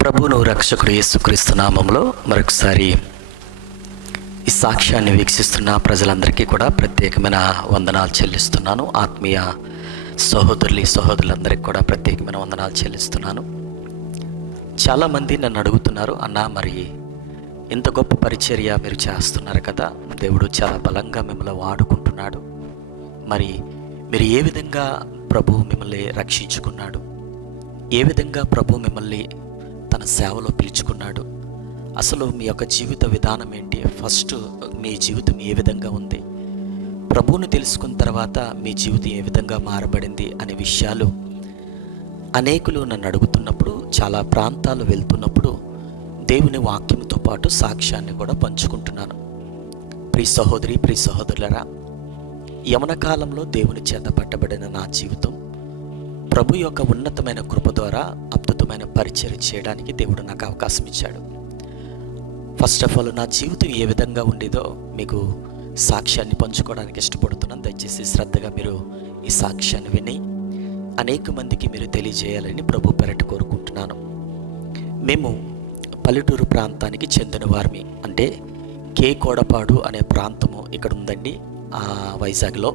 ప్రభువును రక్షకుడు యేసుక్రీస్తు నామములో మరొకసారి ఈ సాక్ష్యాన్ని వీక్షిస్తున్న ప్రజలందరికీ కూడా ప్రత్యేకమైన వందనాలు చెల్లిస్తున్నాను. ఆత్మీయ సహోదరులందరికీ కూడా ప్రత్యేకమైన వందనాలు చెల్లిస్తున్నాను. చాలామంది నన్ను అడుగుతున్నారు, అన్నా మరి ఇంత గొప్ప పరిచర్య మీరు చేస్తున్నారు కదా, దేవుడు చాలా బలంగా మిమ్మల్ని వాడుకుంటున్నాడు, మరి మీరు ఏ విధంగా ప్రభు మిమ్మల్ని రక్షించుకున్నాడు, ఏ విధంగా ప్రభు మిమ్మల్ని తన సేవలో పిలుచుకున్నాడు, అసలు మీ యొక్క జీవిత విధానం ఏంటి, ఫస్ట్ మీ జీవితం ఏ విధంగా ఉంది, ప్రభువుని తెలుసుకున్న తర్వాత మీ జీవితం ఏ విధంగా మారబడింది అనే విషయాలు అనేకులు నన్ను అడుగుతున్నప్పుడు, చాలా ప్రాంతాలు వెళ్తున్నప్పుడు దేవుని వాక్యంతో పాటు సాక్ష్యాన్ని కూడా పంచుకుంటున్నాను. ప్రియ సహోదరి, ప్రియ సహోదరులరా, యవన కాలంలో దేవుని చేత పట్టబడిన నా జీవితం ప్రభు యొక్క ఉన్నతమైన కృప ద్వారా అద్భుతమైన పరిచర్య చేయడానికి దేవుడు నాకు అవకాశం ఇచ్చాడు. ఫస్ట్ ఆఫ్ ఆల్ నా జీవితం ఏ విధంగా ఉండేదో మీకు సాక్ష్యాన్ని పంచుకోవడానికి ఇష్టపడుతున్నాను. దయచేసి శ్రద్ధగా మీరు ఈ సాక్ష్యాన్ని విని అనేక మందికి మీరు తెలియజేయాలని ప్రభు పెరట కోరుకుంటున్నాను. మేము పల్లెటూరు ప్రాంతానికి చెందిన వారిని, అంటే కే కోడపాడు అనే ప్రాంతము ఇక్కడ ఉందండి వైజాగ్లో.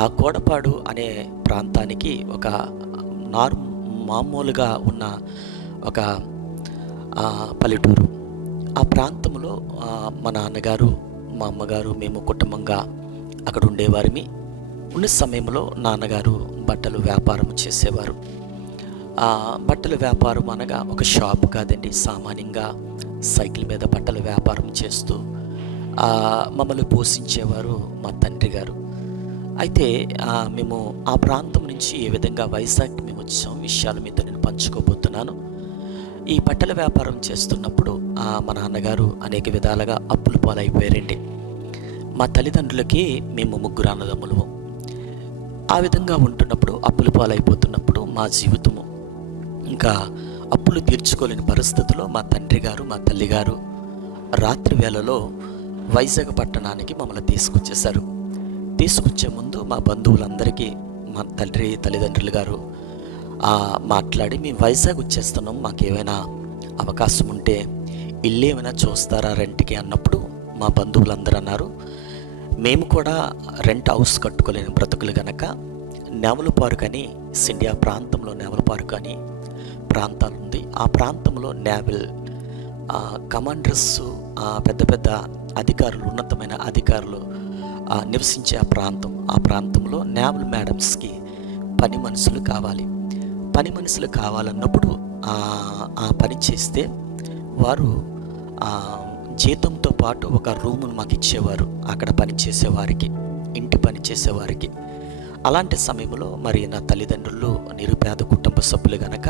ఆ కోడపాడు అనే ప్రాంతానికి ఒక మామూలుగా ఉన్న ఒక పల్లెటూరు. ఆ ప్రాంతంలో మా నాన్నగారు, మా అమ్మగారు, మేము కుటుంబంగా అక్కడ ఉండేవారిమి. ఉన్న సమయంలో నాన్నగారు బట్టలు వ్యాపారం చేసేవారు. బట్టల వ్యాపారం అనగా ఒక షాప్ కాదండి, సామాన్యంగా సైకిల్ మీద బట్టల వ్యాపారం చేస్తూ మమ్మల్ని పోషించేవారు మా తండ్రి గారు. అయితే మేము ఆ ప్రాంతం నుంచి ఏ విధంగా వైజాగ్ మేము వచ్చాం విషయాల మీద నేను పంచుకోబోతున్నాను. ఈ బట్టల వ్యాపారం చేస్తున్నప్పుడు మా నాన్నగారు అనేక విధాలుగా అప్పుల పాలైపోయారండి. మా తల్లిదండ్రులకి మేము ముగ్గురు అన్నదమ్ములము. ఆ విధంగా ఉంటున్నప్పుడు, అప్పుల పాలైపోతున్నప్పుడు మా జీవితము ఇంకా అప్పులు తీర్చుకోలేని పరిస్థితుల్లో మా తండ్రి గారు, మా తల్లిగారు రాత్రి వేళలో వైజాగ్ పట్టణానికి మమ్మల్ని తీసుకొచ్చేశారు. తీసుకొచ్చే ముందు మా బంధువులందరికీ మా తల్లిదండ్రులు గారు మాట్లాడి, మేము వైజాగ్ వచ్చేస్తున్నాం, మాకేమైనా అవకాశం ఉంటే ఇల్లు ఏమైనా చూస్తారా రెంట్కి అన్నప్పుడు మా బంధువులందరూ అన్నారు, మేము కూడా రెంట్ హౌస్ కట్టుకోలేని బ్రతుకులు కనుక నేవలపార్క్ అని, సిండియా ప్రాంతంలో నేవలపార్క్ అని ప్రాంతాలు ఉంది. ఆ ప్రాంతంలో నేవల్ కమాండర్స్, పెద్ద పెద్ద అధికారులు, ఉన్నతమైన అధికారులు నివసించే ఆ ప్రాంతంలో నేవల్ మేడమ్స్కి పని మనుషులు కావాలి. పని మనుషులు కావాలన్నప్పుడు ఆ పని చేస్తే వారు జీతంతో పాటు ఒక రూమును మాకు ఇచ్చేవారు, అక్కడ పని చేసేవారికి, ఇంటి పని చేసేవారికి. అలాంటి సమయంలో మరి నా తల్లిదండ్రులు నిరుపేద కుటుంబ సభ్యులు గనక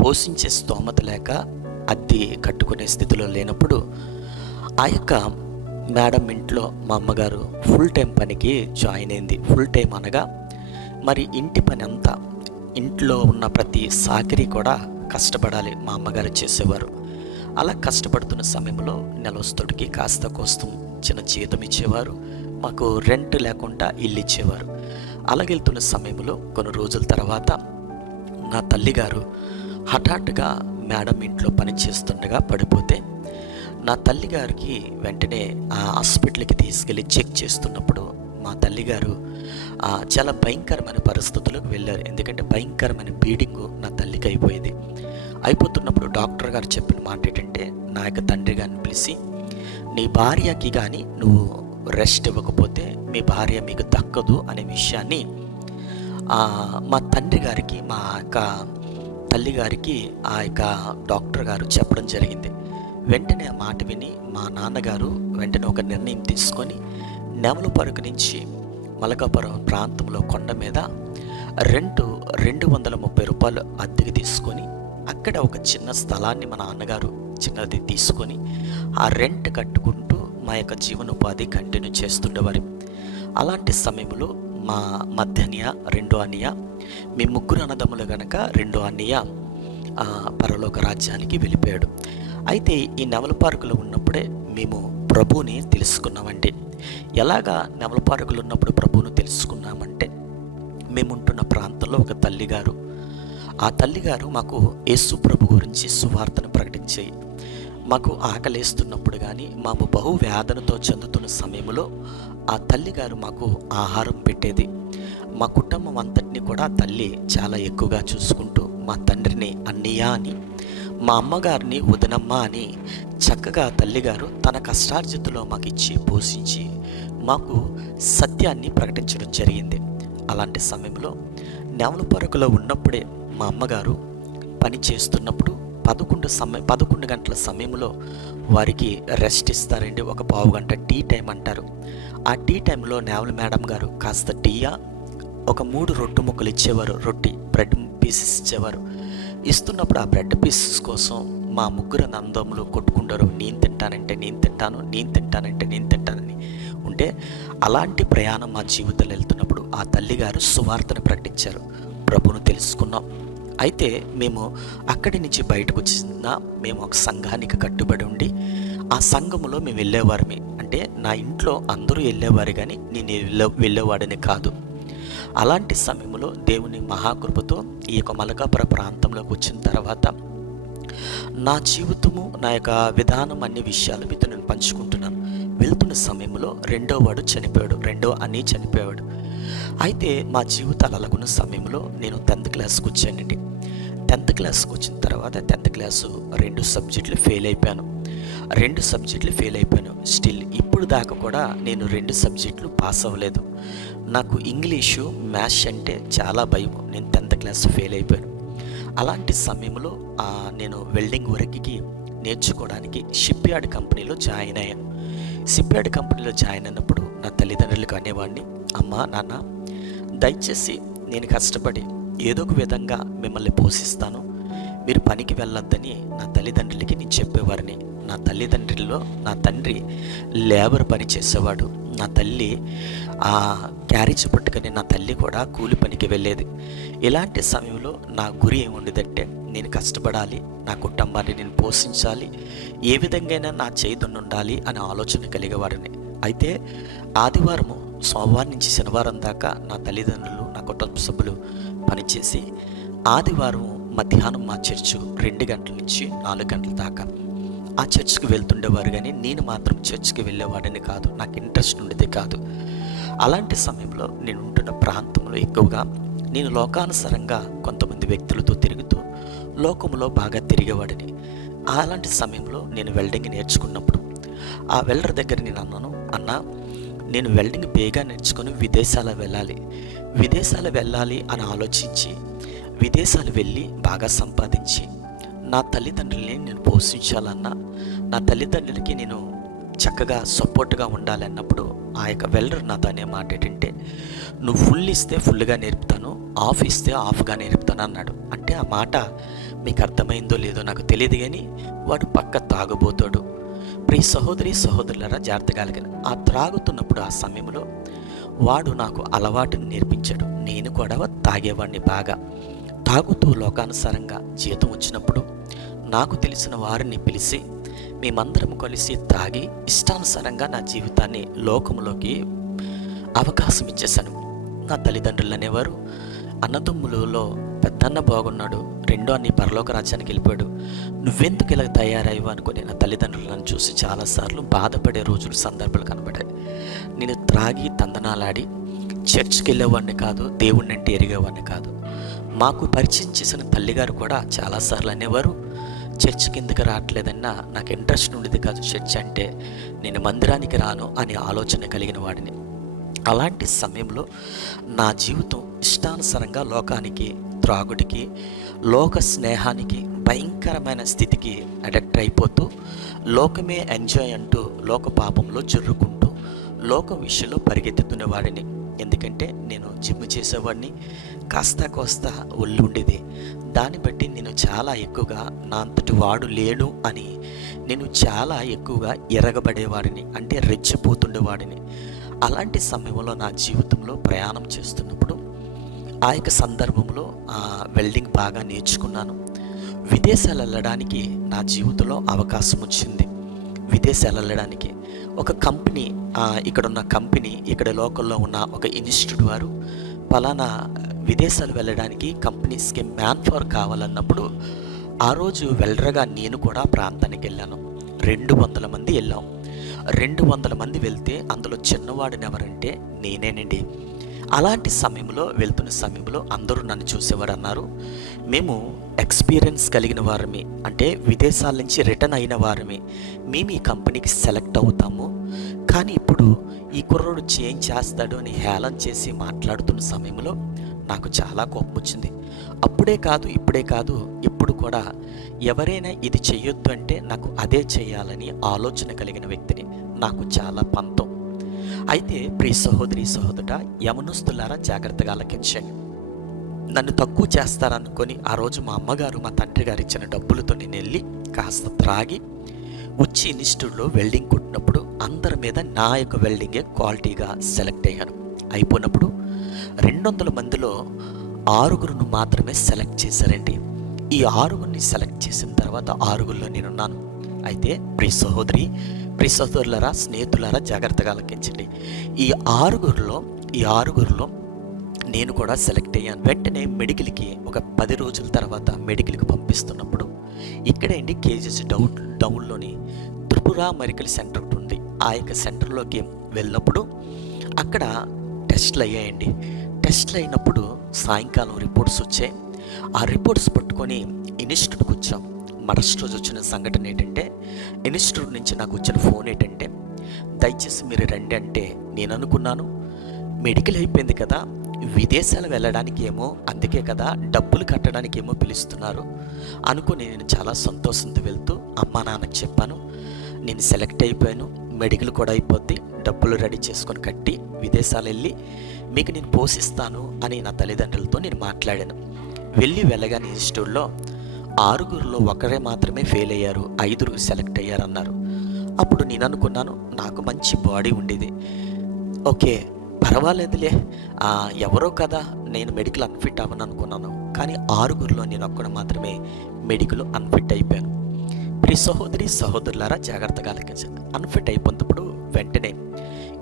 పోషించే స్తోమత లేక అద్దె కట్టుకునే స్థితిలో లేనప్పుడు ఆ యొక్క మేడం ఇంట్లో మా అమ్మగారు ఫుల్ టైం పనికి జాయిన్ అయింది. ఫుల్ టైం అనగా మరి ఇంటి పని అంతా, ఇంట్లో ఉన్న ప్రతి సాకిరీ కూడా కష్టపడాలి, మా అమ్మగారు చేసేవారు. అలా కష్టపడుతున్న సమయంలో నెలవస్తుడికి కాస్త కోస్తం చిన్న జీతం ఇచ్చేవారు, మాకు రెంట్ లేకుండా ఇల్లు ఇచ్చేవారు. అలాగెళ్తున్న సమయంలో కొన్ని రోజుల తర్వాత నా తల్లిగారు హఠాత్తుగా మేడం ఇంట్లో పని చేస్తుండగా పడిపోతే, నా తల్లిగారికి వెంటనే ఆ హాస్పిటల్కి తీసుకెళ్ళి చెక్ చేస్తున్నప్పుడు మా తల్లిగారు చాలా భయంకరమైన పరిస్థితులకు వెళ్ళారు. ఎందుకంటే భయంకరమైన బ్లీడింగ్ నా తల్లికి అయిపోతున్నప్పుడు డాక్టర్ గారు చెప్పిన మాట ఏంటంటే, నా యొక్క తండ్రి గారిని పిలిచి, నీ భార్యకి కానీ నువ్వు రెస్ట్ ఇవ్వకపోతే మీ భార్య మీకు దక్కదు అనే విషయాన్ని మా తండ్రి గారికి, మా యొక్క తల్లిగారికి ఆ యొక్క డాక్టర్ గారు చెప్పడం జరిగింది. వెంటనే ఆ మాట విని మా నాన్నగారు వెంటనే ఒక నిర్ణయం తీసుకొని నేవలపార్క్ నుంచి మలకాపురం ప్రాంతంలో కొండ మీద రెంట్ 230 రూపాయలు అద్దెకి తీసుకొని అక్కడ ఒక చిన్న స్థలాన్ని మా నాన్నగారు చిన్నది తీసుకొని ఆ రెంట్ కట్టుకుంటూ మా యొక్క జీవనోపాధి కంటిన్యూ చేస్తుండేవారు. అలాంటి సమయంలో మా మధ్యనియ, రెండో అన్నయ్య, మీ ముగ్గురు అన్నదమ్ములు కనుక రెండో అన్నయ్య పరలోక రాజ్యానికి వెళ్ళిపోయాడు. అయితే ఈ నేవలపార్కులో ఉన్నప్పుడే మేము ప్రభువుని తెలుసుకున్నామండి. ఎలాగా నేవలపార్కులో ఉన్నప్పుడు ప్రభువును తెలుసుకున్నామంటే, మేముంటున్న ప్రాంతంలో ఒక తల్లిగారు ఆ తల్లిగారు మాకు యేసు ప్రభు గురించి సువార్తను ప్రకటించి మాకు ఆకలేస్తున్నప్పుడు కానీ మాకు బహు వేదనతో చెందుతున్న సమయంలో ఆ తల్లిగారు మాకు ఆహారం పెట్టేది. మా కుటుంబం అంతటిని కూడా ఆ తల్లి చాలా ఎక్కువగా చూసుకుంటూ మా తండ్రిని అన్నయ్య అని, మా అమ్మగారిని వదినమ్మ అని చక్కగా తల్లిగారు తన కష్టార్జితలో మాకు ఇచ్చి పోషించి మాకు సత్యాన్ని ప్రకటించడం జరిగింది. అలాంటి సమయంలో నెవలపరకులో ఉన్నప్పుడే మా అమ్మగారు పని చేస్తున్నప్పుడు 11 గంటల సమయంలో వారికి రెస్ట్ ఇస్తారండి. ఒక పావు గంట టీ టైం అంటారు. ఆ టీ టైంలో నేవల మేడం గారు కాస్త టీయా ఒక 3 రొట్టె ముక్కలు ఇచ్చేవారు. బ్రెడ్ పీసెస్ ఇచ్చేవారు. ఇస్తున్నప్పుడు ఆ బ్రెడ్ పీసెస్ కోసం మా ముగ్గురు నందములు కొట్టుకుంటారు. నేను తింటానంటే నేను తింటాను, నేను తింటానంటే నేను తింటానని ఉంటే, అలాంటి ప్రయాణం మా జీవితంలో వెళ్తున్నప్పుడు ఆ తల్లిగారు సువార్తను ప్రకటించారు. ప్రభువును తెలుసుకున్నాం. అయితే మేము అక్కడి నుంచి బయటకు వచ్చిన మేము ఒక సంఘానికి కట్టుబడి ఉండి ఆ సంఘములో మేము వెళ్ళేవారమే. అంటే నా ఇంట్లో అందరూ వెళ్ళేవారు కానీ నేను వెళ్ళేవాడిని కాదు. అలాంటి సమయంలో దేవుని మహాకృపతో ఈ యొక్క మలకాపుర ప్రాంతంలోకి వచ్చిన తర్వాత నా జీవితము, నా యొక్క విధానం, అన్ని విషయాలు మీతో నేను పంచుకుంటున్నాను. వెళ్తున్న సమయంలో రెండో అన్నీ చనిపోయాడు. అయితే మా జీవితాలు అలాగున్న సమయంలో నేను 10th క్లాస్కి వచ్చానండి. 10th క్లాస్కి వచ్చిన తర్వాత 10th క్లాసు 2 సబ్జెక్టులు ఫెయిల్ అయిపోయాను. స్టిల్ ఇప్పుడు దాకా కూడా నేను 2 సబ్జెక్టులు పాస్ అవ్వలేదు. నాకు ఇంగ్లీషు, మ్యాథ్స్ అంటే చాలా భయం. నేను 10th క్లాస్ ఫెయిల్ అయిపోయాను. అలాంటి సమయంలో నేను వెల్డింగ్ వర్క్కి నేర్చుకోవడానికి షిప్ యార్డ్ కంపెనీలో జాయిన్ అయ్యాను. షిప్ యార్డ్ కంపెనీలో జాయిన్ అయినప్పుడు నా తల్లిదండ్రులకు అనేవాడిని, అమ్మా నాన్న, దయచేసి నేను కష్టపడి ఏదో ఒక విధంగా మిమ్మల్ని పోషిస్తాను, మీరు పనికి వెళ్ళొద్దని నా తల్లిదండ్రులకి నేను చెప్పేవారిని. నా తల్లిదండ్రుల్లో నా తండ్రి లేబర్ పని చేసేవాడు. నా తల్లి క్యారేజ్ పట్టుకొని నా తల్లి కూడా కూలి పనికి వెళ్ళేది. ఇలాంటి సమయంలో నా గురి ఏముండేదంటే నేను కష్టపడాలి, నా కుటుంబాన్ని నేను పోషించాలి, ఏ విధంగా నా చేతుని ఉండాలి అనే ఆలోచన కలిగేవాడిని. అయితే సోమవారం నుంచి శనివారం దాకా నా తల్లిదండ్రులు, నా కుటుంబ సభ్యులు పనిచేసి ఆదివారం మధ్యాహ్నం మా చర్చు 2 గంటల నుంచి 4 గంటల దాకా ఆ చర్చ్కి వెళ్తుండేవారు. కానీ నేను మాత్రం చర్చ్కి వెళ్ళేవాడిని కాదు, నాకు ఇంట్రెస్ట్ ఉండేది కాదు. అలాంటి సమయంలో నేను ఉంటున్న ప్రాంతంలో ఎక్కువగా నేను లోకానుసారంగా కొంతమంది వ్యక్తులతో తిరుగుతూ లోకంలో బాగా తిరిగేవాడిని. అలాంటి సమయంలో నేను వెల్డింగ్ నేర్చుకున్నప్పుడు ఆ వెల్డర్ దగ్గర నేను అన్నాను, అన్నా నేను వెల్డింగ్ బేగా నేర్చుకొని విదేశాలు వెళ్ళాలి అని ఆలోచించి విదేశాలు వెళ్ళి బాగా సంపాదించి నా తల్లిదండ్రులని నేను పోషించాలన్నా, నా తల్లిదండ్రులకి నేను చక్కగా సపోర్ట్గా ఉండాలి అన్నప్పుడు ఆ యొక్క వెల్డర్ నాతో అనే మాట ఏంటంటే, నువ్వు ఫుల్ ఇస్తే ఫుల్గా నేర్పుతాను, ఆఫ్ ఇస్తే ఆఫ్గా నేర్పుతాను అన్నాడు. అంటే ఆ మాట మీకు అర్థమైందో లేదో నాకు తెలియదు, కానీ వాడు పక్క తాగుబోతాడు. ప్రియ సహోదరులారా, జాగ్రత్తగా ఆ త్రాగుతున్నప్పుడు ఆ సమయంలో వాడు నాకు అలవాటుని నేర్పించాడు. నేను కూడా తాగేవాడిని. బాగా తాగుతూ లోకానుసారంగా జీతం వచ్చినప్పుడు నాకు తెలిసిన వారిని పిలిచి మేమందరం కలిసి తాగి ఇష్టానుసారంగా నా జీవితాన్ని లోకంలోకి అవకాశం ఇచ్చేశాను. నా తల్లిదండ్రులు అనేవారు, అన్నదమ్ములలో పెద్దన్న బాగున్నాడు, రెండో అన్ని పరలోక రాజ్యానికి వెళ్ళిపోయాడు, నువ్వెందుకు ఇలా తయారయ్యావు అనుకుని నా తల్లిదండ్రులను చూసి చాలాసార్లు బాధపడే రోజులు, సందర్భాలు కనబడ్డాయి. నేను త్రాగి తందనాలాడి చర్చ్కి వెళ్ళేవాడిని కాదు, దేవుణ్ణి అంటే ఎరిగేవాడిని కాదు. మాకు పరిచయం చేసిన తల్లిగారు కూడా చాలాసార్లు అనేవారు, చర్చ్ కిందకి రావట్లేదన్నా నాకు ఇంట్రెస్ట్ ఉండేది కాదు, చర్చ్ అంటే నేను మందిరానికి రాను అనే ఆలోచన కలిగిన వాడిని. అలాంటి సమయంలో నా జీవితం ఇష్టానుసారంగా లోకానికి, త్రాగుడికి, లోక స్నేహానికి, భయంకరమైన స్థితికి అడక్ట్ అయిపోతూ లోకమే ఎంజాయ్ అంటూ లోక పాపంలో జరురుకుంటూ లోక విషయంలో పరిగెత్తుతున్నవాడిని. ఎందుకంటే నేను జిమ్ చేసేవాడిని, కాస్త కోస్త ఒళ్ళు ఉండేది. దాన్ని బట్టి నేను చాలా ఎక్కువగా నా అంతటి వాడు లేడు అని నేను చాలా ఎక్కువగా ఎరగబడేవాడిని, అంటే రెచ్చిపోతుండేవాడిని. అలాంటి సమయంలో నా జీవితంలో ప్రయాణం చేస్తున్నప్పుడు ఆ యొక్క సందర్భంలో వెల్డింగ్ బాగా నేర్చుకున్నాను. విదేశాలు వెళ్ళడానికి నా జీవితంలో అవకాశం వచ్చింది. విదేశాలు వెళ్ళడానికి ఒక కంపెనీ, ఇక్కడ లోకల్లో ఉన్న ఒక ఇన్స్టిట్యూట్ వారు పలానా విదేశాలు వెళ్ళడానికి కంపెనీస్కి మ్యాన్ పవర్ కావాలన్నప్పుడు ఆ రోజు వెల్డర్గా నేను కూడా ప్రాంతానికి వెళ్ళాను. 200 మంది వెళ్ళాం. 200 మంది వెళ్తే అందులో చిన్నవాడిని ఎవరంటే నేనేనండి. అలాంటి సమయంలో వెళ్తున్న సమయంలో అందరూ నన్ను చూసేవారు. అన్నారు, మేము ఎక్స్పీరియన్స్ కలిగిన వారమే, అంటే విదేశాల నుంచి రిటర్న్ అయిన వారమే, మేము ఈ కంపెనీకి సెలెక్ట్ అవుతాము. కానీ ఇప్పుడు ఈ కుర్రోడు చేంజ్ చేస్తాడు అని హేళన చేసి మాట్లాడుతున్న సమయంలో నాకు చాలా కోపం వచ్చింది. అప్పుడే కాదు, ఇప్పుడే కాదు, ఇప్పుడు కూడా ఎవరైనా ఇది చెయ్యొద్దు అంటే నాకు అదే చేయాలని ఆలోచన కలిగిన వ్యక్తిని. నాకు చాలా పంతం. అయితే ప్రియ సహోదరి సహోదరుడ, యవనస్తులారా జాగ్రత్తగా ఆలకించండి. నన్ను తక్కువ చేస్తారనుకొని ఆ రోజు మా అమ్మగారు మా తండ్రి గారు ఇచ్చిన డబ్బులతో నేను వెళ్ళి కాస్త త్రాగి వచ్చి ఇన్స్టిట్యూట్లో వెల్డింగ్ కుట్టినప్పుడు అందరి మీద నా యొక్క వెల్డింగే క్వాలిటీగా సెలెక్ట్ అయ్యాను. అయిపోయినప్పుడు 200 మందిలో 6గురును మాత్రమే సెలెక్ట్ చేశారండి. ఈ 6గురిని సెలెక్ట్ చేసిన తర్వాత 6గురిలో నేనున్నాను. అయితే ప్రియ సహోదరులారా, స్నేహితులారా జాగ్రత్తగా ఆలకించండి. ఈ ఆరుగురిలో నేను కూడా సెలెక్ట్ అయ్యాను. వెంటనే మెడికల్కి ఒక 10 రోజుల తర్వాత మెడికల్కి పంపిస్తున్నప్పుడు ఇక్కడేంటి కేజెస్ డౌన్లోని త్రిపుర మెడికల్ సెంటర్ ఉంది. ఆ యొక్క సెంటర్లోకి వెళ్ళినప్పుడు అక్కడ టెస్ట్లు అయ్యాయండి. టెస్ట్లు అయినప్పుడు సాయంకాలం రిపోర్ట్స్ వచ్చాయి. ఆ రిపోర్ట్స్ పట్టుకొని ఇన్స్టిట్యూట్కి వచ్చాం. మరుసటి రోజు వచ్చిన సంఘటన ఏంటంటే, ఇన్స్టిట్యూట్ నుంచి నాకు వచ్చిన ఫోన్ ఏంటంటే, దయచేసి మీరు రండి అంటే నేను అనుకున్నాను మెడికల్ అయిపోయింది కదా, విదేశాలు వెళ్ళడానికి ఏమో, అందుకే కదా డబ్బులు కట్టడానికి ఏమో పిలుస్తున్నారు అనుకుని నేను చాలా సంతోషంతో వెళ్తూ అమ్మా నాన్నకి చెప్పాను, నేను సెలెక్ట్ అయిపోయాను, మెడికల్ కూడా అయిపోద్ది, డబ్బులు రెడీ చేసుకొని కట్టి విదేశాలు వెళ్ళి మీకు నేను పోషిస్తాను అని నా తల్లిదండ్రులతో నేను మాట్లాడాను. వెళ్ళగానే ఇన్స్టిట్యూట్లో 6గురిలో ఒకరే మాత్రమే ఫెయిల్ అయ్యారు, 5గురు సెలెక్ట్ అయ్యారన్నారు. అప్పుడు నేను అనుకున్నాను, నాకు మంచి బాడీ ఉండేది, ఓకే పర్వాలేదులే, ఎవరో కదా, నేను మెడికల్ అన్ఫిట్ అవ్వను అనుకున్నాను. కానీ 6గురిలో నేను ఒక్కడ మాత్రమే మెడికల్ అన్ఫిట్ అయిపోయాను. ప్రియ సహోదరులారా జాగ్రత్తగా ఆలకించండి. అన్ఫిట్ అయిపోయినప్పుడు వెంటనే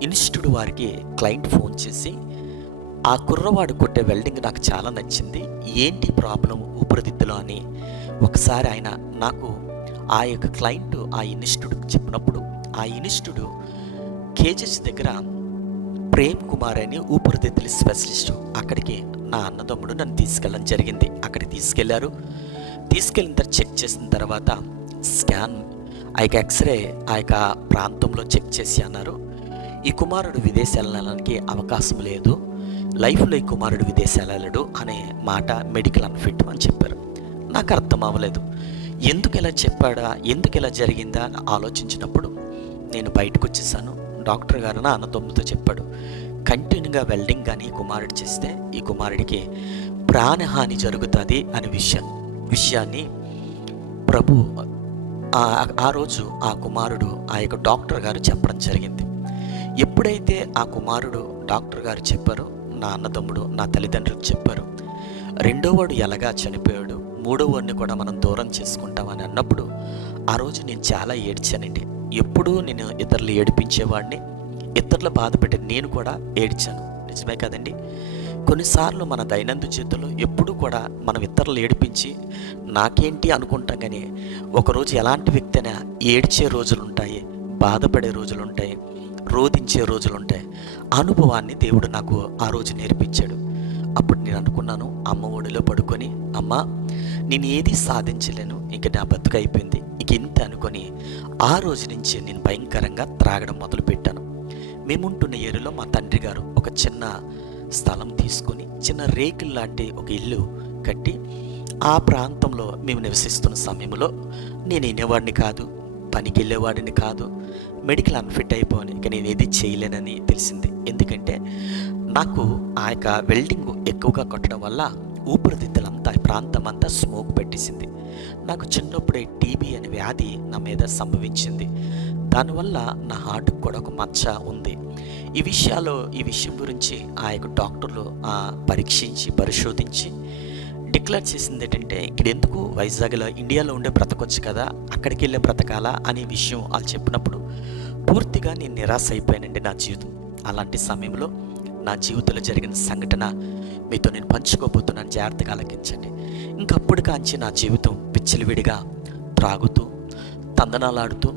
ఇన్స్టిట్యూట్ వారికి క్లయింట్ ఫోన్ చేసి, ఆ కుర్రవాడు కొట్టే వెల్డింగ్ నాకు చాలా నచ్చింది, ఏంటి ప్రాబ్లం ఊపిరితిత్తులో అని ఒకసారి ఆయన నాకు ఆ యొక్క క్లయింట్ ఆ ఇన్స్టిట్యూట్కి చెప్పినప్పుడు, ఆ ఇన్స్టిట్యూట్ కేజెస్ దగ్గర ప్రేమ్ కుమార్ అని ఊపిరితిత్తుల స్పెషలిస్ట్, అక్కడికి నా అన్నదమ్ముడు నన్ను తీసుకెళ్ళడం జరిగింది. అక్కడికి తీసుకెళ్ళిన తర్వాత చెక్ చేసిన తర్వాత స్కాన్, ఆ యొక్క ఎక్స్రే ఆ యొక్క ప్రాంతంలో చెక్ చేసి అన్నారు, ఈ కుమారుడు విదేశాలు వెళ్ళడానికి అవకాశం లేదు, లైఫ్లో ఈ కుమారుడు విదేశాలు వెళ్ళడు అనే మాట మెడికల్ అన్ఫిట్ అని చెప్పారు. నాకు అర్థం అవ్వలేదు, ఎందుకు ఇలా చెప్పాడా, ఎందుకు ఇలా జరిగిందా అని ఆలోచించినప్పుడు నేను బయటకు వచ్చేసాను. డాక్టర్ గారు నా అన్నదమ్ముతో చెప్పాడు, కంటిన్యూగా వెల్డింగ్ కానీ కుమారుడు చేస్తే ఈ కుమారుడికి ప్రాణహాని జరుగుతుంది అనే విషయాన్ని ప్రభు ఆ రోజు ఆ కుమారుడు ఆ యొక్క డాక్టర్ గారు చెప్పడం జరిగింది. ఎప్పుడైతే ఆ కుమారుడు డాక్టర్ గారు చెప్పారో, నా అన్నదమ్ముడు నా తల్లిదండ్రులకు చెప్పారు, రెండోవాడు ఎలాగా చనిపోయాడు, మూడోవాడిని కూడా మనం దూరం చేసుకుంటామని అన్నప్పుడు ఆ రోజు నేను చాలా ఏడ్చానండి. ఎప్పుడూ నేను ఇతరులు ఏడిపించేవాడిని, ఇతరులు బాధపెట్టే నేను కూడా ఏడ్చాను. నిజమే కదండి. కొన్నిసార్లు మన దైనందిన జీవితంలో ఎప్పుడు కూడా మనం ఇతరులు ఏడిపించి నాకేంటి అనుకుంటాం, కానీ ఒకరోజు ఎలాంటి వ్యక్తి అయినా ఏడ్చే రోజులుంటాయి, బాధపడే రోజులుంటాయి, రోధించే రోజులుంటాయి. అనుభవాన్ని దేవుడు నాకు ఆ రోజు నేర్పించాడు. అప్పుడు నేను అనుకున్నాను, అమ్మ ఒడిలో పడుకొని, అమ్మ నేను ఏది సాధించలేను, ఇంక నా బతుకు అయిపోయింది, ఇక ఇంత అనుకొని ఆ రోజు నుంచి నేను భయంకరంగా త్రాగడం మొదలుపెట్టాను. మేముంటున్న ఏరియాలో మా తండ్రి గారు ఒక చిన్న స్థలం తీసుకొని చిన్న రేకులు లాంటి ఒక ఇల్లు కట్టి ఆ ప్రాంతంలో మేము నివసిస్తున్న సమయంలో నేను వినేవాడిని కాదు, పనికి వెళ్ళేవాడిని కాదు, మెడికల్ అన్ఫిట్ అయిపోయాను, ఇక నేను ఏది చేయలేనని తెలిసింది. ఎందుకంటే నాకు ఆ యొక్క వెల్డింగ్ ఎక్కువగా కొట్టడం వల్ల ఊపిరితిత్తులంతా ప్రాంతం అంతా స్మోక్ పెట్టేసింది. నాకు చిన్నప్పుడే టీబీ అనే వ్యాధి నా మీద సంభవించింది. దానివల్ల నా హార్ట్కి కూడా ఒక మచ్చ ఉంది. ఈ విషయం గురించి ఆ యొక్క డాక్టర్లు పరీక్షించి పరిశోధించి డిక్లేర్ చేసింది ఏంటంటే, ఇక్కడ ఎందుకు వైజాగ్లో ఇండియాలో ఉండే బ్రతకొచ్చు కదా, అక్కడికి వెళ్ళే బ్రతకాలా అనే విషయం వాళ్ళు చెప్పినప్పుడు పూర్తిగా నేను నిరాశ అయిపోయానండి నా జీవితం. అలాంటి సమయంలో నా జీవితంలో జరిగిన సంఘటన మీతో నేను పంచుకోబోతున్నాను, జాగ్రత్తగా ఆలకించండి. ఇంకప్పుడు కాంచి నా జీవితం విచ్చలవిడిగా త్రాగుతూ, తందనాలాడుతూ,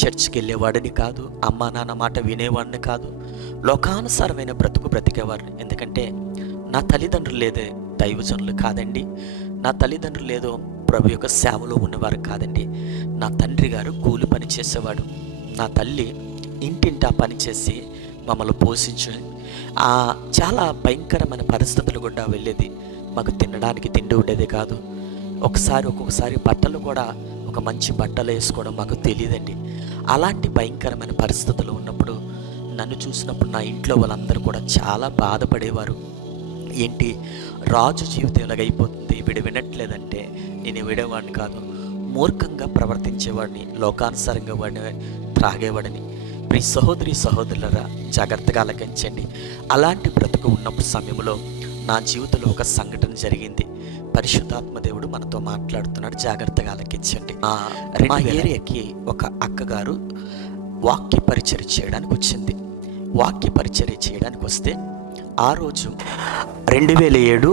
చర్చికి వెళ్ళేవాడిని కాదు, అమ్మా నాన్న మాట వినేవాడిని కాదు, లోకానుసారమైన బ్రతుకు బ్రతికేవాడిని. ఎందుకంటే నా తల్లిదండ్రులు లేదే దైవజనులు కాదండి, నా తల్లిదండ్రులు లేదో ప్రభు యొక్క సేవలో ఉన్నవారు కాదండి. నా తండ్రి గారు కూలి పని చేసేవాడు, నా తల్లి ఇంటింటా పని చేసి మమ్మల్ని పోషించి చాలా భయంకరమైన పరిస్థితులు గుండా వెళ్ళేది. మాకు తినడానికి తిండి ఉండేది కాదు. ఒక్కొక్కసారి బట్టలు కూడా ఒక మంచి బట్టలు వేసుకోవడం మాకు తెలియదండి. అలాంటి భయంకరమైన పరిస్థితులు ఉన్నప్పుడు నన్ను చూసినప్పుడు నా ఇంట్లో వాళ్ళందరూ కూడా చాలా బాధపడేవారు. ఏంటి రాజు జీవితం ఎలాగైపోతుంది, వీడు వినట్లేదంటే నేను విడేవాడిని కాదు, మూర్ఖంగా ప్రవర్తించేవాడిని, లోకానుసారంగా వాడిని, త్రాగేవాడిని. ప్రియ సహోదరి సహోదరులరా, జాగ్రత్తగా ఆలకించండి. అలాంటి బ్రతుకు ఉన్నప్పుడు సమయంలో నా జీవితంలో ఒక సంఘటన జరిగింది. పరిశుద్ధాత్మ దేవుడు మనతో మాట్లాడుతున్నాడు, జాగ్రత్తగా ఆలకించండి. మా ఏరియాకి ఒక అక్కగారు వాక్య పరిచర్య చేయడానికి వచ్చింది. వాక్య పరిచర్య చేయడానికి వస్తే ఆ రోజు 2007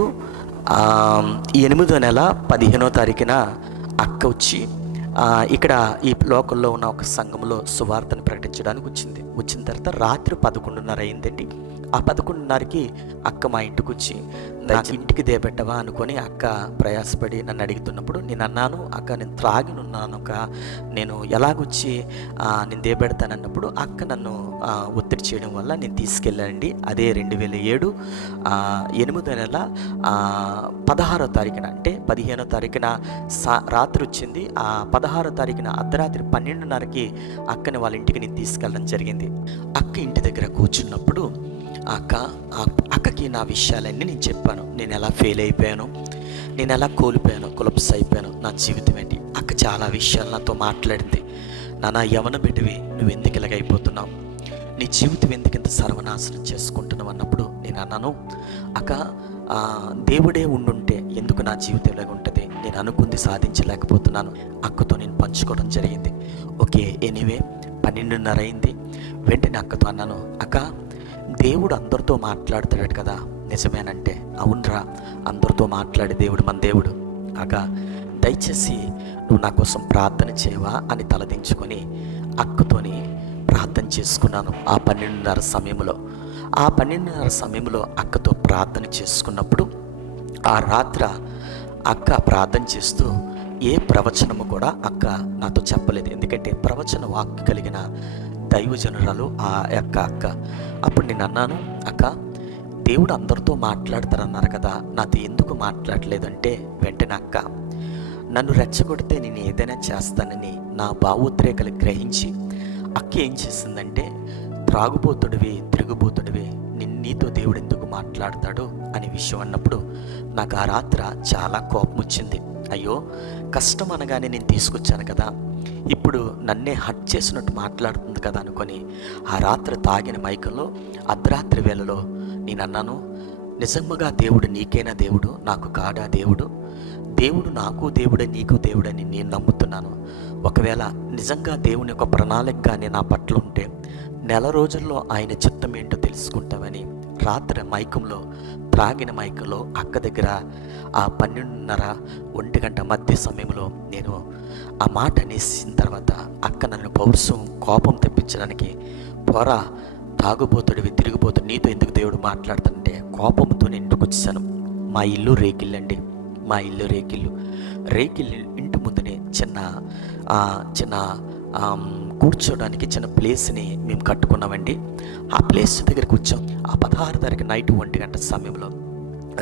8వ నెల 15వ తారీఖున అక్క వచ్చి ఇక్కడ ఈ లోకల్లో ఉన్న ఒక సంఘంలో సువార్తను ప్రకటించడానికి వచ్చిన తర్వాత రాత్రి 11:30 అయిందండి. ఆ 11:30కి అక్క మా ఇంటికి వచ్చి నాకు ఇంటికి దేబెట్టవా అనుకొని అక్క ప్రయాసపడి నన్ను అడుగుతున్నప్పుడు నేను అన్నాను, అక్క నేను త్రాగినున్నాను అక్క, నేను ఎలాగొచ్చి నేను దేబెడతానన్నప్పుడు అక్క నన్ను ఒత్తిడి చేయడం వల్ల నేను తీసుకెళ్ళానండి. అదే 2007 8వ నెల 16వ తారీఖున, అంటే 15వ తారీఖున రాత్రి వచ్చింది. ఆ 16వ తారీఖున అర్ధరాత్రి 12:30కి అక్కని వాళ్ళ ఇంటికి నేను తీసుకెళ్ళడం జరిగింది. అక్క ఇంటి దగ్గర కూర్చున్నప్పుడు అక్కకి నా విషయాలన్నీ నేను చెప్పాను. నేను ఎలా ఫెయిల్ అయిపోయాను, నేను ఎలా కోల్పోయాను, కొలప్స్ అయిపోయాను, నా జీవితం ఏంటి. అక్క చాలా విషయాలు నాతో మాట్లాడింది. నాన్న, యవన బిడ్డవి, నువ్వు ఎందుకు ఇలాగైపోతున్నావు, నీ జీవితం ఎందుకు ఇంత సర్వనాశనం చేసుకుంటున్నావు అన్నప్పుడు నేను అన్నాను, అక్క దేవుడే ఉండుంటే ఎందుకు నా జీవితం ఇలాగ ఉంటుంది, నేను అనుకుంది సాధించలేకపోతున్నాను. అక్కతో నేను పంచుకోవడం జరిగింది. ఓకే, ఎనీవే 12:30 అయింది. వెంటనే అక్కతో అన్నాను, అక్క దేవుడు అందరితో మాట్లాడతాడు కదా, నిజమేనంటే అవునరా, అందరితో మాట్లాడే దేవుడు మన దేవుడు. అక్క దయచేసి నువ్వు నా కోసం ప్రార్థన చేయవా అని తలదించుకొని అక్కతోని ప్రార్థన చేసుకున్నాను. ఆ 12:30 సమయంలో ఆ 12:30 సమయంలో అక్కతో ప్రార్థన చేసుకున్నప్పుడు ఆ రాత్ర అక్క ప్రార్థన చేస్తూ ఏ ప్రవచనము కూడా అక్క నాతో చెప్పలేదు. ఎందుకంటే ప్రవచన వాక్కు కలిగిన దైవజనురాలు ఆ యొక్క అక్క. అప్పుడు నేను అన్నాను, అక్క దేవుడు అందరితో మాట్లాడతారన్నారు కదా, నాతో ఎందుకు మాట్లాడలేదంటే వెంటనే అక్క నన్ను రెచ్చగొడితే నేను ఏదైనా చేస్తానని నా భావోద్రేకాలు గ్రహించి అక్క ఏం చేసిందంటే, త్రాగుబోతుడివి, తిరుగుబోతుడివి, నీతో దేవుడు ఎందుకు మాట్లాడతాడు అనే విషయం అన్నప్పుడు నాకు ఆ రాత్ర చాలా కోపం వచ్చింది. అయ్యో, కష్టం అనగానే నేను తీసుకొచ్చాను కదా, ఇప్పుడు నన్నే హట్ చేసినట్టు మాట్లాడుతుంది కదా అనుకొని ఆ రాత్రి తాగిన మైకంలో అర్ధరాత్రి వేళలో నేను అన్నాను, నిజంగా దేవుడు నీకేనా దేవుడు, నాకు కాడా దేవుడు, దేవుడు నాకు దేవుడే నీకు దేవుడని నేను నమ్ముతున్నాను. ఒకవేళ నిజంగా దేవుని యొక్క ప్రణాళిక కానీ నా పట్ల ఉంటే నెల రోజుల్లో ఆయన చిత్తం ఏంటో తెలుసుకుంటామని రాత్రి మైకంలో, త్రాగిన మైకంలో అక్క దగ్గర ఆ 12:30 1 గంట మధ్య సమయంలో నేను ఆ మాట అనేసిన తర్వాత అక్క నన్ను పౌరుషం కోపం తెప్పించడానికి, పోరా తాగుబోతుడివి, తిరిగిపోతుడు, నీతో ఎందుకు దేవుడు మాట్లాడుతుంటే కోపంతో నేను ఇంటికి వచ్చేసాను. మా ఇల్లు రేకిళ్ళండి, మా ఇల్లు రేకిళ్ళు ఇంటి ముందునే చిన్న కూర్చోడానికి చిన్న ప్లేస్ని మేము కట్టుకున్నామండి. ఆ ప్లేస్ దగ్గరికి వచ్చాం. ఆ 16 తారీఖు నైట్ 1 గంట సమయంలో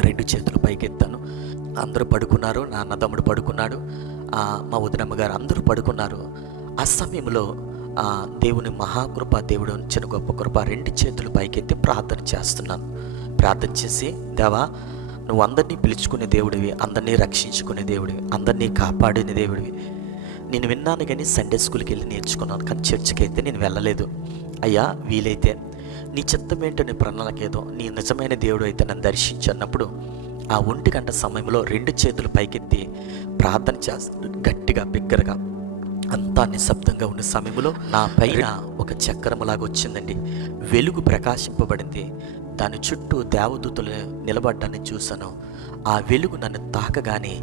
2 చేతులు పైకెత్తాను. అందరూ పడుకున్నారు, నా అన్నదమ్ముడు పడుకున్నాడు, మా వదినమ్మ గారు అందరూ పడుకున్నారు. ఆ సమయంలో దేవుని మహాకృప, దేవుడు ఇచ్చిన గొప్ప కృప, 2 చేతులు పైకెత్తి ప్రార్థన చేస్తున్నాను. ప్రార్థన చేసి, దేవా నువ్వు అందరినీ పిలుచుకునే దేవుడివి, అందరినీ రక్షించుకునే దేవుడివి, అందరినీ కాపాడిన దేవుడివి. నేను విన్నాను కానీ సండే స్కూల్కి వెళ్ళి నేర్చుకున్నాను, కానీ చర్చికి అయితే నేను వెళ్ళలేదు. అయ్యా వీలైతే నీ చిత్తం ఏంటో, నీ ప్రణాళిక ఏదో, నీ నిజమైన దేవుడు అయితే నన్ను దర్శించి అన్నప్పుడు ఆ 1 గంట సమయంలో 2 చేతులు పైకెత్తి ప్రార్థన చేస్తూ గట్టిగా బిగ్గరగా అంతా నిశ్శబ్దంగా ఉన్న సమయంలో నా పైన ఒక చక్రములాగా వచ్చిందండి. వెలుగు ప్రకాశింపబడింది. దాని చుట్టూ దేవదూతలు నిలబడ్డాన్ని చూశాను. ఆ వెలుగు నన్ను తాకగానే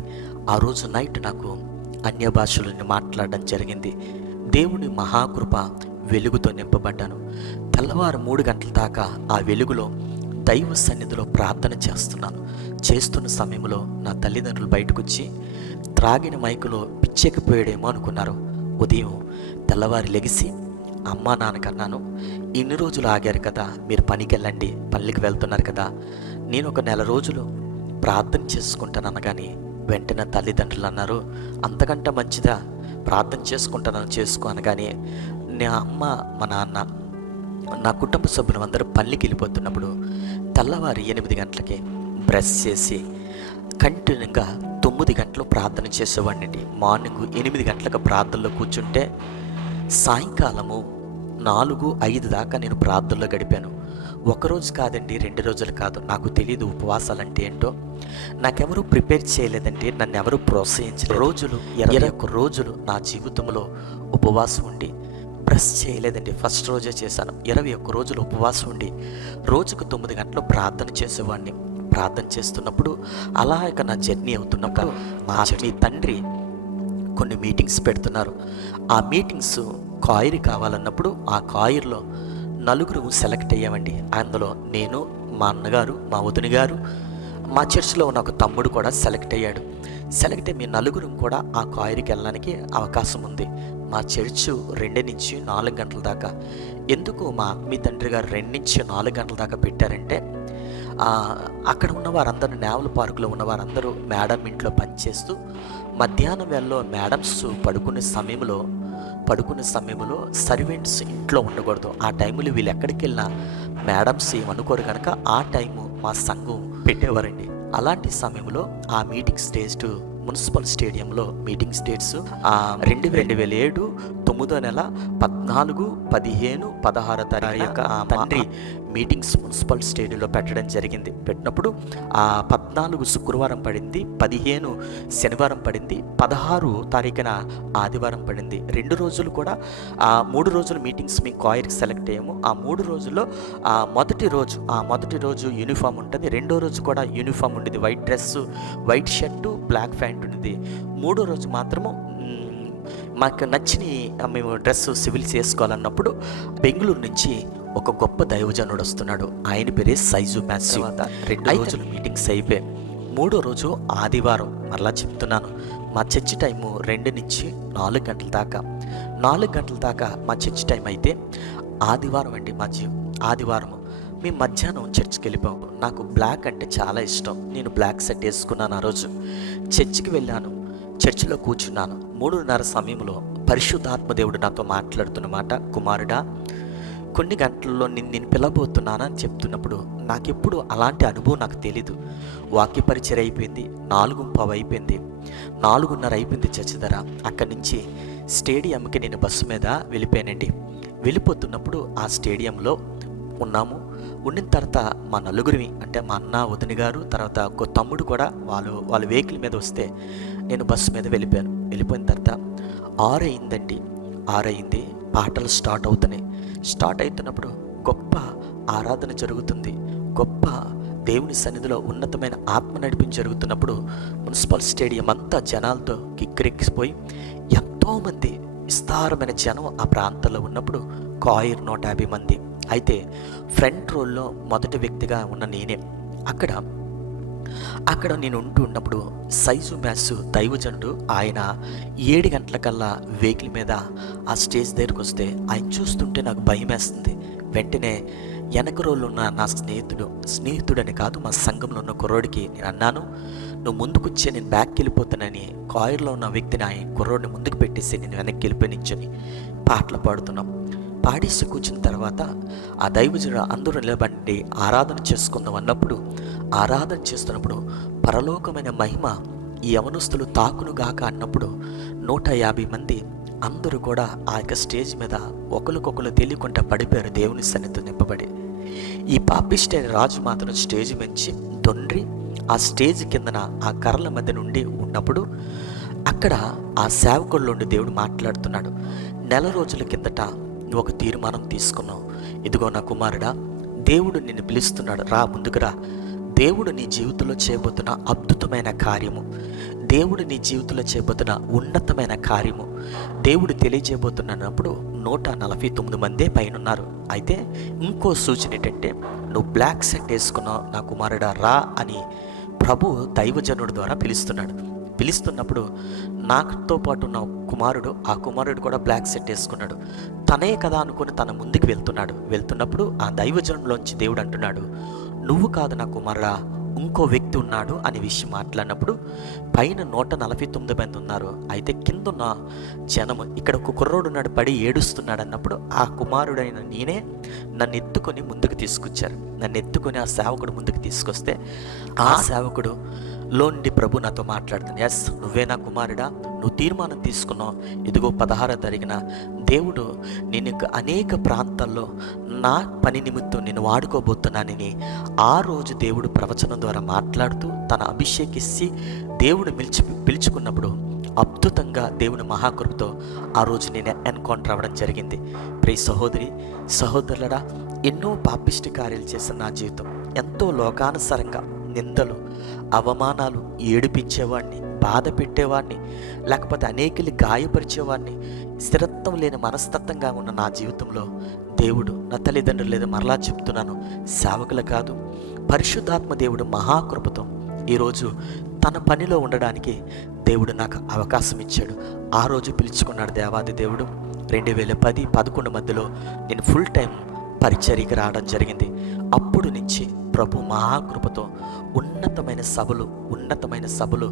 ఆ రోజు నైట్ నాకు అన్య భాషలను మాట్లాడడం జరిగింది. దేవుని మహాకృప వెలుగుతో నింపబడ్డాను. తెల్లవారు 3 గంటల దాకా ఆ వెలుగులో దైవ సన్నిధిలో ప్రార్థన చేస్తున్న సమయంలో నా తల్లిదండ్రులు బయటకు వచ్చి త్రాగిన మైకులో పిచ్చెక్కిపోయాడేమో అనుకున్నారు. ఉదయం తెల్లవారి లెగిసి అమ్మా నాన్నకన్నాను, ఇన్ని రోజులు ఆగారు కదా, మీరు పనికి వెళ్ళండి, పల్లికి వెళ్తున్నారు కదా, నేను ఒక 1 నెల రోజులు ప్రార్థన చేసుకుంటాను అనగాని వెంటనే తల్లిదండ్రులు అన్నారు, అంతకంటే మంచిదా, ప్రార్థన చేసుకుంటానని చేసుకో అనగానే నా అమ్మ మా నాన్న నా కుటుంబ సభ్యులు అందరూ పల్లికి వెళ్ళిపోతున్నప్పుడు తెల్లవారి 8 గంటలకి బ్రష్ చేసి కంటిన్యూగా 9 గంటలు ప్రార్థన చేసేవాడిని. మార్నింగ్ 8 గంటలకు ప్రార్థనలో కూర్చుంటే సాయంకాలము 4-5 దాకా నేను ప్రార్థనలో గడిపాను. ఒకరోజు కాదండి, 2 రోజులు కాదు. నాకు తెలియదు ఉపవాసాలు అంటే ఏంటో, నాకెవరూ ప్రిపేర్ చేయలేదండి, నన్ను ఎవరూ ప్రోత్సహించలేదు. 21 రోజులు నా జీవితంలో ఉపవాసం ఉండి బ్రష్ చేయలేదండి. ఫస్ట్ రోజే చేశాను. 21 రోజులు ఉపవాసం ఉండి రోజుకు 9 గంటలు ప్రార్థన చేసేవాడిని. ప్రార్థన చేస్తున్నప్పుడు అలాగ నా జర్నీ అవుతున్నప్పుడు మీ తండ్రి కొన్ని మీటింగ్స్ పెడుతున్నారు. ఆ మీటింగ్స్ కాయిర్ కావాలన్నప్పుడు ఆ కాయిర్లో 4 సెలెక్ట్ అయ్యామండి. అందులో నేను, మా అన్నగారు, మా వదిన గారు, మా చర్చిలో ఉన్న ఒక తమ్ముడు కూడా సెలెక్ట్ అయ్యాడు. సెలెక్ట్ అయ్యి మీ 4 కూడా ఆ కాయిర్కి వెళ్ళడానికి అవకాశం ఉంది. మా చర్చ్ 2-4 గంటల దాకా. ఎందుకు మా ఆత్మీయ తండ్రి గారు 2-4 గంటల దాకా పెట్టారంటే, అక్కడ ఉన్న వారందరూ నేవల్ పార్కులో ఉన్న వారందరూ మేడం ఇంట్లో పనిచేస్తూ మధ్యాహ్నం వేళలో మేడమ్స్ పడుకునే సమయంలో సర్వెంట్స్ ఇంట్లో ఉండకూడదు. ఆ టైంలో వీళ్ళు ఎక్కడికి వెళ్ళినా మేడమ్స్ ఏమనుకోరు కనుక ఆ టైము మా సంఘం పెట్టేవారండి. అలాంటి సమయంలో ఆ మీటింగ్ స్టేజ్ మున్సిపల్ స్టేడియంలో మీటింగ్ స్టేట్స్ 2007 9వ నెల 14, 15, 16 తారీఖు తండ్రి మీటింగ్స్ మున్సిపల్ స్టేడియంలో పెట్టడం జరిగింది. పెట్టినప్పుడు 14 శుక్రవారం పడింది, 15 శనివారం పడింది, 16 తారీఖున ఆదివారం పడింది. 2 రోజులు కూడా 3 రోజులు మీటింగ్స్ మేము కాయిర్కి సెలెక్ట్ అయ్యాము. ఆ 3 రోజుల్లో మొదటి రోజు యూనిఫామ్ ఉంటుంది, 2వ రోజు కూడా యూనిఫామ్ ఉండేది. White dress, white shirt, black pant ఉండేది. 3వ రోజు మాత్రము మాకు నచ్చిన మేము డ్రెస్ సివిల్ చేసుకోవాలన్నప్పుడు బెంగళూరు నుంచి ఒక గొప్ప దైవజనుడు వస్తున్నాడు. ఆయన పేరే సైజు మ్యాథ్యూ. 2 రోజులు మీటింగ్స్ అయిపోయాయి. 3వ రోజు ఆదివారం. మరలా చెప్తున్నాను, మా చర్చి టైము 2-4 గంటల దాకా. 4 గంటల దాకా మా చర్చి టైం అయితే ఆదివారం అండి ఆదివారము మేము మధ్యాహ్నం చర్చికి వెళ్ళిపోయాము. నాకు బ్లాక్ అంటే చాలా ఇష్టం. నేను బ్లాక్ షర్ట్ వేసుకున్నాను. ఆ రోజు చర్చికి వెళ్ళాను. చర్చిలో కూర్చున్నాను. 3:30 సమయంలో పరిశుద్ధాత్మ దేవుడు నాతో మాట్లాడుతున్న మాట, కుమారుడా, కొన్ని గంటల్లో నేను పిలవబోతున్నానని చెప్తున్నప్పుడు నాకెప్పుడు అలాంటి అనుభవం నాకు తెలీదు. వాక్య పరిచయం అయిపోయింది. 4:15 అయిపోయింది. 4:30 అయిపోయింది చర్చి ధర. అక్కడి నుంచి స్టేడియంకి నేను బస్సు మీద వెళ్ళిపోయానండి. వెళ్ళిపోతున్నప్పుడు ఆ స్టేడియంలో ఉన్నాము. ఉండిన తర్వాత మా 4 అంటే మా అన్న, వదిన గారు, తర్వాత ఒక తమ్ముడు కూడా వాళ్ళ వెహికల్ మీద వస్తే నేను బస్సు మీద వెళ్ళిపోయాను. వెళ్ళిపోయిన తర్వాత 6 అయిందండి. 6 అయింది. పాటలు స్టార్ట్ అవుతున్నాయి. స్టార్ట్ అవుతున్నప్పుడు గొప్ప ఆరాధన జరుగుతుంది. గొప్ప దేవుని సన్నిధిలో ఉన్నతమైన ఆత్మ నడిపించి జరుగుతున్నప్పుడు మున్సిపల్ స్టేడియం అంతా జనాలతో కిక్కిరెక్కిపోయి ఎంతోమంది విస్తారమైన జనం ఆ ప్రాంతంలో ఉన్నప్పుడు కాయిర్ 150 మంది. అయితే ఫ్రంట్ రోల్లో మొదటి వ్యక్తిగా ఉన్న నేనే. అక్కడ నేను ఉన్నప్పుడు సైజు మ్యాథ్యూ దైవజనుడు ఆయన 7 గంటలకల్లా వెహికల్ మీద ఆ స్టేజ్ దగ్గరికి వస్తే ఆయన చూస్తుంటే నాకు భయం వేస్తుంది. వెంటనే వెనక రోళ్ళు ఉన్న నా స్నేహితుడని కాదు, మా సంఘంలో ఉన్న కుర్రోడికి నేను అన్నాను, నువ్వు ముందుకు వచ్చే నేను బ్యాక్కి వెళ్ళిపోతానని. కాయిర్లో ఉన్న వ్యక్తిని ఆయన కుర్రోడిని ముందుకు పెట్టేసి నేను వెనక్కి వెళ్ళిపోయి నించొని పాటలు పాడుతున్నాం. పాడేసి కూర్చున్న తర్వాత ఆ దైవజనుడు అందరూ నిలబడి ఆరాధన చేసుకుందాం అన్నప్పుడు, ఆరాధన చేస్తున్నప్పుడు పరలోకమైన మహిమ ఈ యవనస్తులు తాకునుగాక అన్నప్పుడు 150 మంది అందరూ కూడా ఆ యొక్క స్టేజ్ మీద ఒకరికొకరు తెలియకుండా పడిపోయారు. దేవుని సన్నిధితో నింపబడి ఈ పాపిస్టైన రాజు మాత్రం స్టేజ్ మంచి దొండ్రి ఆ స్టేజ్ కిందన ఆ కర్రల మధ్య నుండి ఉన్నప్పుడు అక్కడ ఆ సేవకుల్లో నుండి దేవుడు మాట్లాడుతున్నాడు. 1 నెల రోజుల కిందట నువ్వు ఒక తీర్మానం తీసుకున్నావు. ఇదిగో నా కుమారుడా, దేవుడు నిన్ను పిలుస్తున్నాడు, రా ముందుకు రా. దేవుడు నీ జీవితంలో చేయబోతున్న అద్భుతమైన కార్యము, దేవుడు నీ జీవితంలో చేయబోతున్న ఉన్నతమైన కార్యము దేవుడు తెలియజేయబోతున్నప్పుడు 149 మందే పైన ఉన్నారు. అయితే ఇంకో సూచన ఏంటంటే, నువ్వు బ్లాక్ షర్ట్ వేసుకున్నావు నా కుమారుడా రా అని ప్రభు దైవజనుడి ద్వారా పిలుస్తున్నప్పుడు నాతో పాటు ఉన్న కుమారుడు, ఆ కుమారుడు కూడా బ్లాక్ షర్ట్ వేసుకున్నాడు. తనే కదా అనుకుని తన ముందుకు వెళ్తున్నప్పుడు ఆ దైవజనులోంచి దేవుడు అంటున్నాడు, నువ్వు కాదు నా కుమారుడా, ఇంకో వ్యక్తి ఉన్నాడు అనే విషయం మాట్లాడినప్పుడు పైన 149 మంది ఉన్నారు. అయితే కిందున్న జనము, ఇక్కడ ఒక కుర్రోడు ఉన్నాడు పడి ఏడుస్తున్నాడు అన్నప్పుడు ఆ కుమారుడైన నేనే నన్ను ఎత్తుకొని ముందుకు తీసుకొచ్చారు. నన్ను ఎత్తుకొని ఆ సేవకుడు ముందుకు తీసుకొస్తే ఆ సేవకుడు లోండి ప్రభు నాతో మాట్లాడుతుంది, ఎస్ నువ్వే నా కుమారుడా, నువ్వు తీర్మానం తీసుకున్నావు, ఇదిగో 16 జరిగిన దేవుడు నేను అనేక ప్రాంతాల్లో నా పని నిమిత్తం నేను వాడుకోబోతున్నానని ఆ రోజు దేవుడు ప్రవచనం ద్వారా మాట్లాడుతూ తన అభిషేకిచ్చి దేవుడు పిలుచుకున్నప్పుడు అద్భుతంగా దేవుని మహాకృపతో ఆ రోజు నేను ఎన్కౌంటర్ అవ్వడం జరిగింది. ప్రియ సహోదరి సహోదరులరా, ఎన్నో పాపిష్టి కార్యాలు చేసిన నా జీవితం, ఎంతో లోకానుసారంగా నిందలు, అవమానాలు, ఏడిపించేవాడిని, బాధ పెట్టేవాడిని, లేకపోతే అనేకులు గాయపరిచేవాడిని, స్థిరత్వం లేని మనస్తత్వంగా ఉన్న నా జీవితంలో దేవుడు, నా తల్లిదండ్రులు లేదా మరలా చెప్తున్నాను, సేవకులు కాదు, పరిశుద్ధాత్మ దేవుడు మహాకృపతో ఈరోజు తన పనిలో ఉండడానికి దేవుడు నాకు అవకాశం ఇచ్చాడు. ఆ రోజు పిలుచుకున్నాడు దేవాది దేవుడు. 2010-11 మధ్యలో నేను ఫుల్ టైం పరిచర్యకి రావడం జరిగింది. అప్పుడు నుంచి ప్రభు మహాకృపతో ఉన్నతమైన సభలు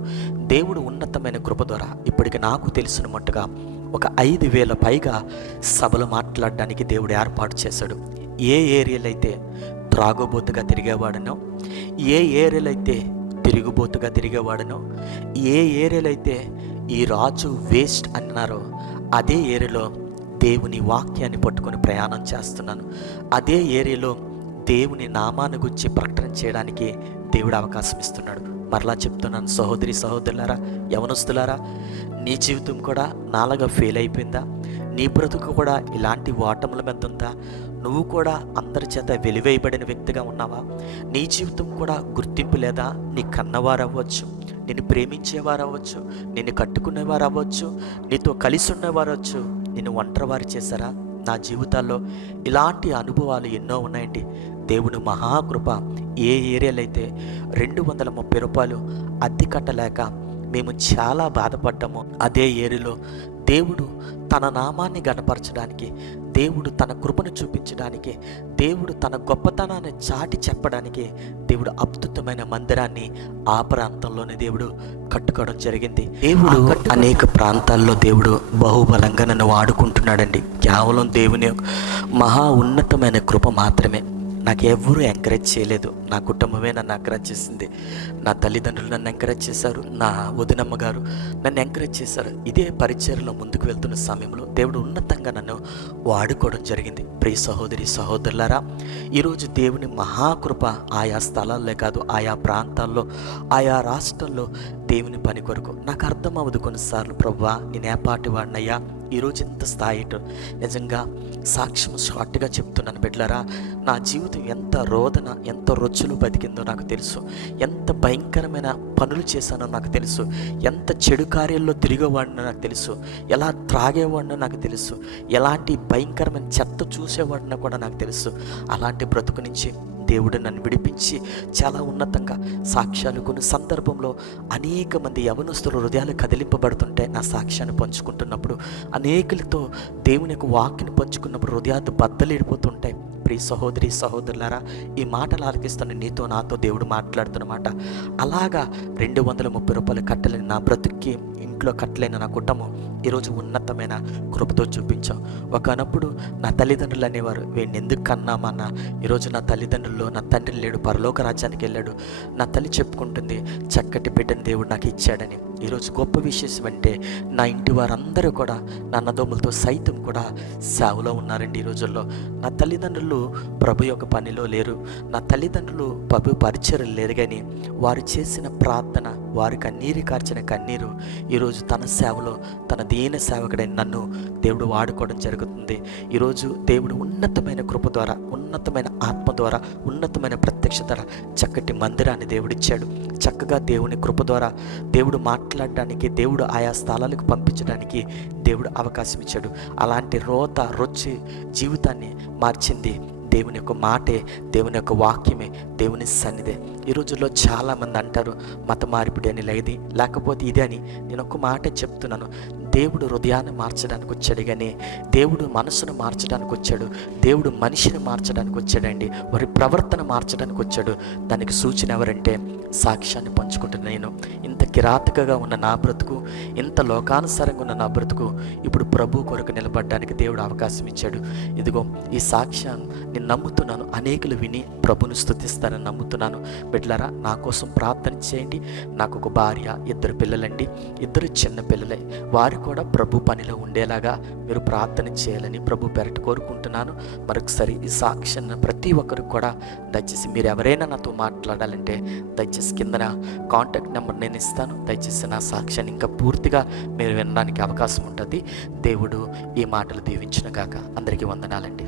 దేవుడు ఉన్నతమైన కృప ద్వారా ఇప్పటికి నాకు తెలిసిన మట్టుగా ఒక 5,000 పైగా సభలు మాట్లాడడానికి దేవుడు ఏర్పాటు చేశాడు. ఏ ఏరియాలో అయితే త్రాగుబోతుగా తిరిగేవాడనో, ఏ ఏరియాలో అయితే తిరుగుబోతుగా తిరిగేవాడనో, ఏ ఏరియాలో అయితే ఈ రాజు వేస్ట్ అన్నారో అదే ఏరియాలో దేవుని వాక్యాన్ని పట్టుకొని ప్రయాణం చేస్తున్నాను. అదే ఏరియాలో దేవుని నామాన్ని గురించి ప్రకటన చేయడానికి దేవుడు అవకాశం ఇస్తున్నాడు. మరలా చెప్తున్నాను, సహోదరి సహోదరులారా, యవనస్తులారా, నీ జీవితం కూడా నాలాగా ఫెయిల్ అయిపోయిందా? నీ బ్రతుకు కూడా ఇలాంటి ఓటముల మీద ఉందా? నువ్వు కూడా అందరి చేత వెలివేయబడిన వ్యక్తిగా ఉన్నావా? నీ జీవితం కూడా గుర్తింపు లేదా? నీ కన్నవారు అవ్వచ్చు, నిన్ను ప్రేమించేవారు అవ్వచ్చు, నిన్ను కట్టుకునేవారు అవ్వచ్చు, నీతో కలిసి ఉన్నవారు అవ్వచ్చు, నిన్ను ఒంటరివారు చేశారా? నా జీవితాల్లో ఇలాంటి అనుభవాలు ఎన్నో ఉన్నాయండి. దేవుని మహాకృప, ఏ ఏరియాలో అయితే 230 రూపాయలు అద్దె కట్టలేక మేము చాలా బాధపడ్డామో అదే ఏరియాలో దేవుడు తన నామాన్ని గణపరచడానికి, దేవుడు తన కృపను చూపించడానికి, దేవుడు తన గొప్పతనాన్ని చాటి చెప్పడానికి దేవుడు అద్భుతమైన మందిరాన్ని ఆ ప్రాంతంలోనే దేవుడు కట్టుకోవడం జరిగింది. దేవుడు అనేక ప్రాంతాల్లో దేవుడు బహుబలంగా నన్ను వాడుకుంటున్నాడండి. కేవలం దేవుని యొక్క మహా ఉన్నతమైన కృప మాత్రమే. నాకు ఎవరూ ఎంకరేజ్ చేయలేదు, నా కుటుంబమే నన్ను ఎంకరేజ్ చేసింది. నా తల్లిదండ్రులు నన్ను ఎంకరేజ్ చేశారు, నా వదినమ్మ గారు నన్ను ఎంకరేజ్ చేశారు. ఇదే పరిచర్యలో ముందుకు వెళ్తున్న సమయంలో దేవుడు ఉన్నతంగా నన్ను వాడుకోవడం జరిగింది. ప్రియ సహోదరి సహోదరులారా, ఈరోజు దేవుని మహాకృప ఆయా స్థలాల్లో కాదు, ఆయా ప్రాంతాల్లో, ఆయా రాష్ట్రాల్లో దేవుని పని కొరకు నాకు అర్థం అవ్వదు కొన్నిసార్లు. ప్రభువా, నేనే పాటి వాడినయ్యా, ఈరోజు ఎంత స్థాయి, నిజంగా సాక్ష్యం షార్ట్గా చెప్తున్నాను బిడ్డలారా. నా జీవితం ఎంత రోదన, ఎంత రొచ్చులు బతికిందో నాకు తెలుసు, ఎంత భయంకరమైన పనులు చేశానో నాకు తెలుసు, ఎంత చెడు కార్యాల్లో తిరిగేవాడినో నాకు తెలుసు, ఎలా త్రాగేవాడినో నాకు తెలుసు, ఎలాంటి భయంకరమైన చెత్త చూసేవాడినో కూడా నాకు తెలుసు. అలాంటి బ్రతుకు నుంచి దేవుడు నన్ను విడిపించి చాలా ఉన్నతంగా సాక్ష్యాలు, కొన్ని సందర్భంలో అనేక మంది యవనస్తుల హృదయాలు కదిలింపబడుతుంటే నా సాక్ష్యాన్ని పంచుకుంటున్నప్పుడు, అనేకులతో దేవుని యొక్క వాక్యను పంచుకున్నప్పుడు హృదయాలు బద్దలిడిపోతుంటాయి. ప్రియ సహోదరి సహోదరులారా, ఈ మాటలు ఆలకిస్తున్న నీతో నాతో దేవుడు మాట్లాడుతున్నమాట. అలాగా 230 రూపాయలు కట్టలేని నా బ్రతుక్కి, ఇంట్లో కట్టలేని నా కుటుంబం ఈరోజు ఉన్నతమైన కృపతో చూపించాం. ఒకనప్పుడు నా తల్లిదండ్రులు అనేవారు, వీడిని ఎందుకు కన్నామన్నా. ఈరోజు నా తల్లిదండ్రుల్లో నా తండ్రి లేడు, పరలోక రాజ్యానికి వెళ్ళాడు. నా తల్లి చెప్పుకుంటుంది, చక్కటి బిడ్డని దేవుడు నాకు ఇచ్చాడని. ఈరోజు గొప్ప విశేషం అంటే నా ఇంటి వారందరూ కూడా, నా అన్నదమ్ములతో సైతం కూడా సేవలో ఉన్నారండి. ఈ రోజుల్లో నా తల్లిదండ్రులు ప్రభు యొక్క పనిలో లేరు, నా తల్లిదండ్రులు ప్రభు పరిచర్యలు లేరు, కానీ వారు చేసిన ప్రార్థన, వారి కన్నీరు కార్చిన కన్నీరు ఈరోజు తన సేవలో తన దీన సేవకుడైన నన్ను దేవుడు వాడుకోవడం జరుగుతుంది. ఈరోజు దేవుడు ఉన్నతమైన కృప ద్వారా, ఉన్నతమైన ఆత్మ ద్వారా, ఉన్నతమైన ప్రత్యక్ష ద్వారా చక్కటి మందిరాన్ని దేవుడిచ్చాడు. చక్కగా దేవుని కృప ద్వారా దేవుడు మాట్లాడడానికి, దేవుడు ఆయా స్థలాలకు పంపించడానికి దేవుడు అవకాశం ఇచ్చాడు. అలాంటి రోత రొచ్చి జీవితాన్ని మార్చింది దేవుని యొక్క మాటే, దేవుని యొక్క వాక్యమే, దేవుని సన్నిధే. ఈ రోజుల్లో చాలామంది అంటారు మత మార్పిడి అని లేది, లేకపోతే ఇదే అని. నేను ఒక మాట చెప్తున్నాను, దేవుడు హృదయాన్ని మార్చడానికి వచ్చాడు, కానీ దేవుడు మనసును మార్చడానికి వచ్చాడు, దేవుడు మనిషిని మార్చడానికి వచ్చాడండి. వారి ప్రవర్తన మార్చడానికి వచ్చాడు. దానికి సూచన ఎవరంటే సాక్ష్యాన్ని పంచుకుంటున్న నేను. ఇంత కిరాతకగా ఉన్న నా బ్రతుకు, ఇంత లోకానుసారంగా ఉన్న నా బ్రతుకు ఇప్పుడు ప్రభు కొరకు నిలబడడానికి దేవుడు అవకాశం ఇచ్చాడు. ఇదిగో ఈ సాక్ష్యాన్ని నేను నమ్ముతున్నాను, అనేకులు విని ప్రభుని స్తుతిస్తారని నమ్ముతున్నాను. బిడ్డలారా, నా కోసం ప్రార్థన చేయండి. నాకు ఒక భార్య, 2 పిల్లలండి, 2 చిన్న పిల్లలే. వారు కూడా ప్రభు పనిలో ఉండేలాగా మీరు ప్రార్థన చేయాలని ప్రభు పెరట కోరుకుంటున్నాను. మరొకసారి ఈ సాక్ష్యాన్ని ప్రతి ఒక్కరికి కూడా దయచేసి మీరు ఎవరైనా నాతో మాట్లాడాలంటే దయచేసి కిందన కాంటాక్ట్ నెంబర్ నేను ఇస్తాను. దయచేసి నా సాక్ష్యాన్ని ఇంకా పూర్తిగా మీరు వినడానికి అవకాశం ఉంటుంది. దేవుడు ఈ మాటలు దీవించును గాక. అందరికీ వందనాలండి.